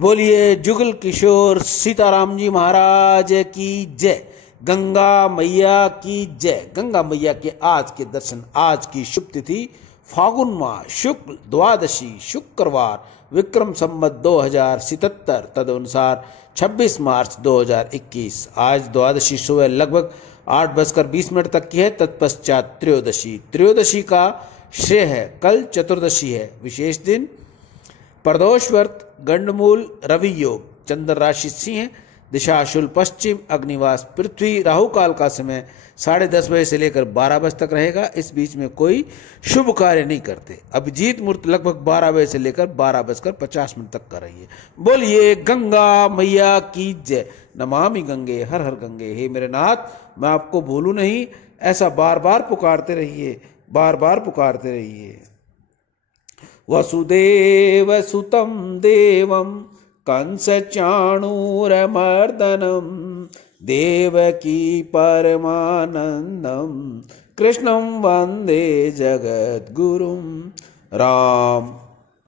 बोलिए जुगल किशोर सीताराम जी महाराज की जय। गंगा मैया की जय। गंगा मैया के आज के दर्शन। आज की शुभ तिथि फागुन माह शुक्ल द्वादशी शुक्रवार विक्रम संवत 2077 तदनुसार 26 मार्च 2021। आज द्वादशी सुबह लगभग 8:20 तक की है। तत्पश्चात त्रयोदशी। त्रयोदशी का श्रेय है। कल चतुर्दशी है। विशेष दिन प्रदोष व्रत, गंडमूल, रवि योग, चंद्र राशि सिंह, दिशा शुल पश्चिम, अग्निवास पृथ्वी। राहु काल का समय 10:30 बजे से लेकर 12 बजे तक रहेगा। इस बीच में कोई शुभ कार्य नहीं करते। अभिजीत मुहूर्त लगभग 12 बजे से लेकर 12:50 तक का रही है। बोलिए गंगा मैया की जय। नमामि गंगे हर हर गंगे। हे मेरे नाथ, मैं आपको भूलूं नहीं, ऐसा बार बार पुकारते रहिए, बार बार पुकारते रहिए। वसुदेव सुतं देवं कंस चाणूरमर्दनं देवकी परमानंदं कृष्णं वंदे जगद्गुरुं। राम।